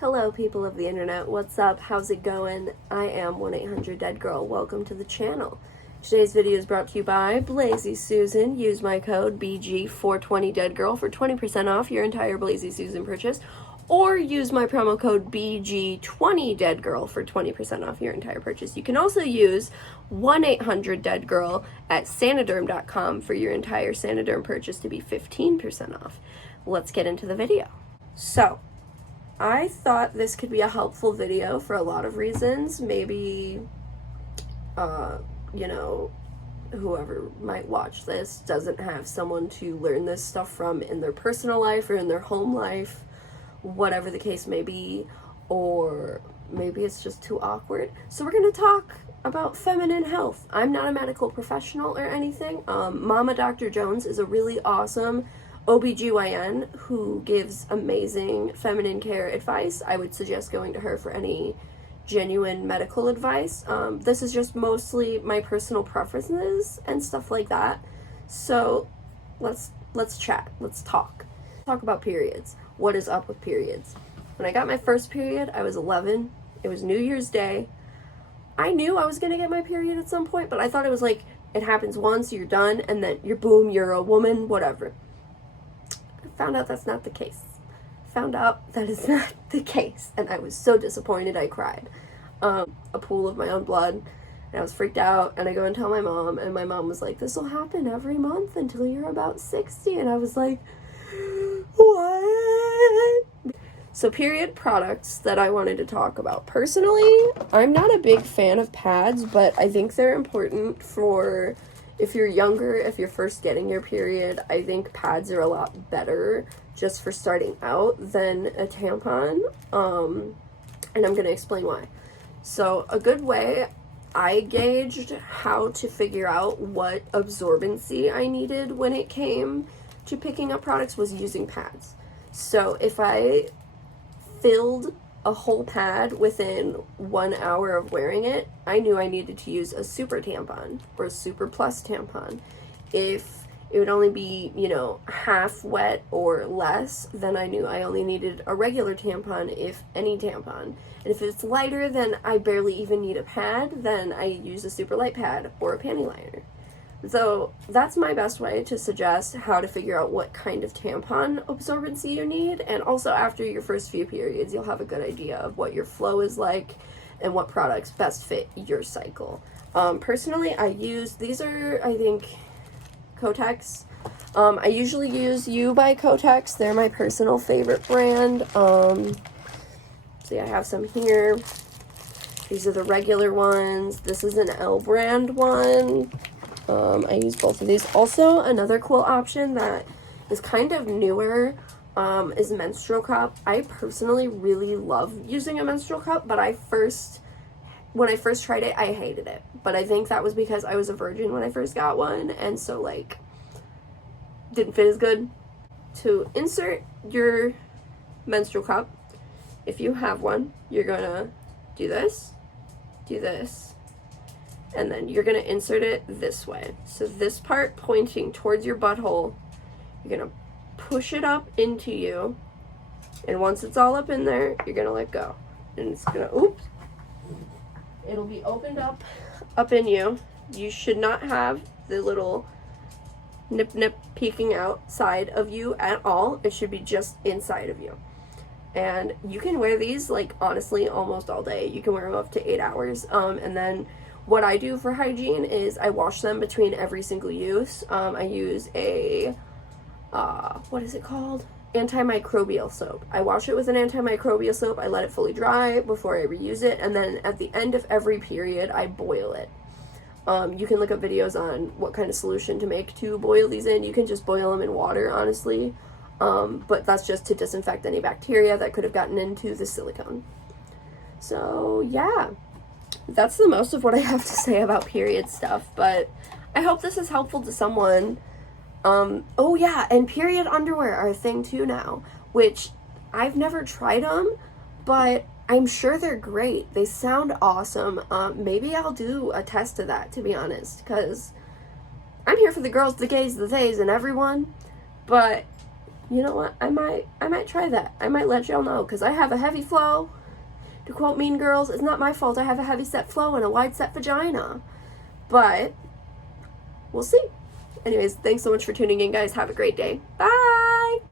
Hello people of the internet, what's up, how's it going? I am 1-800-DEAD-GIRL, welcome to the channel. Today's video is brought to you by Blazy Susan. Use my code BG420DEADGIRL for 20% off your entire Blazy Susan purchase, or use my promo code BG20DEADGIRL for 20% off your entire purchase. You can also use 1-800-DEAD-GIRL at Sanoderm.com for your entire Sanoderm purchase to be 15% off. Let's get into the video. So, I thought this could be a helpful video for a lot of reasons. Maybe, whoever might watch this doesn't have someone to learn this stuff from in their personal life or in their home life, whatever the case may be, or maybe it's just too awkward. So we're going to talk about feminine health. I'm not a medical professional or anything. Mama Dr. Jones is a really awesome OGBYN who gives amazing feminine care advice. I would suggest going to her for any genuine medical advice. This is just mostly my personal preferences and stuff like that. So let's chat. Let's talk. Talk about periods. What is up with periods? When I got my first period, I was 11. It was New Year's Day. I knew I was going to get my period at some point, but I thought it was like, it happens once, you're done, and then you're a woman, whatever. Found out that's not the case. Found out that is not the case, and I was so disappointed I cried. A pool of my own blood, and I was freaked out, and I go and tell my mom, and my mom was like, this will happen every month until you're about 60, and I was like, what? So period products that I wanted to talk about. Personally, I'm not a big fan of pads, but I think they're important for if you're younger, if you're first getting your period. I think pads are a lot better just for starting out than a tampon. And I'm going to explain why. So a good way I gauged how to figure out what absorbency I needed when it came to picking up products was using pads. So if I filled a whole pad within 1 hour of wearing it, I knew I needed to use a super tampon or a super plus tampon. If it would only be, half wet or less, then I knew I only needed a regular tampon, if any tampon. And if it's lighter, then I barely even need a pad, then I use a super light pad or a panty liner. So that's my best way to suggest how to figure out what kind of tampon absorbency you need. And also after your first few periods, you'll have a good idea of what your flow is like and what products best fit your cycle. Personally, these are, I think, Kotex. I usually use You by Kotex. They're my personal favorite brand. See, I have some here. These are the regular ones. This is an L brand one. I use both of these. Also, another cool option that is kind of newer is menstrual cup. I personally really love using a menstrual cup, but when I first tried it, I hated it. But I think that was because I was a virgin when I first got one, and so, didn't fit as good. To insert your menstrual cup, if you have one, you're gonna do this, and then you're going to insert it this way. So this part pointing towards your butthole, you're going to push it up into you, and once it's all up in there, you're going to let go. And it's going to, it'll be opened up in you. You should not have the little nip peeking outside of you at all. It should be just inside of you. And you can wear these, honestly, almost all day. You can wear them up to 8 hours. And then what I do for hygiene is I wash them between every single use. I use a, what is it called? Antimicrobial soap. I wash it with an antimicrobial soap. I let it fully dry before I reuse it. And then at the end of every period, I boil it. You can look up videos on what kind of solution to make to boil these in. You can just boil them in water, honestly. But that's just to disinfect any bacteria that could have gotten into the silicone. So, yeah. That's the most of what I have to say about period stuff, but I hope this is helpful to someone. Oh yeah, and period underwear are a thing too now, which I've never tried them, but I'm sure they're great. They sound awesome. Maybe I'll do a test of that, to be honest, because I'm here for the girls, the gays, the theys, and everyone, but you know what? I might try that. I might let y'all know, because I have a heavy flow. To quote Mean Girls, it's not my fault I have a heavy set flow and a wide set vagina. But we'll see. Anyways, thanks so much for tuning in, guys. Have a great day. Bye!